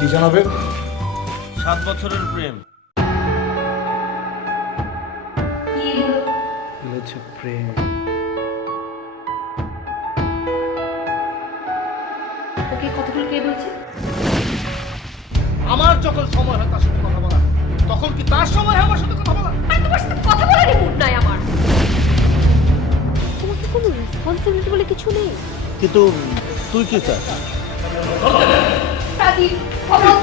কি জানাবে? 7 বছরের প্রেম। প্রেম। ওকে কথাগুলো কে বলছে? আমার যখন সময় হয় তার সাথে কথা বলা, তখন কি তার সময় হয় আমার সাথে কথা বলা? আর তোমার সাথে কথা বলারই মুড নাই আমার। তোমার কি কোনো রেসপন্সিবিলিটি বলে কিছু নেই? কিন্তু তুই কি চাস? রাজীব, খবর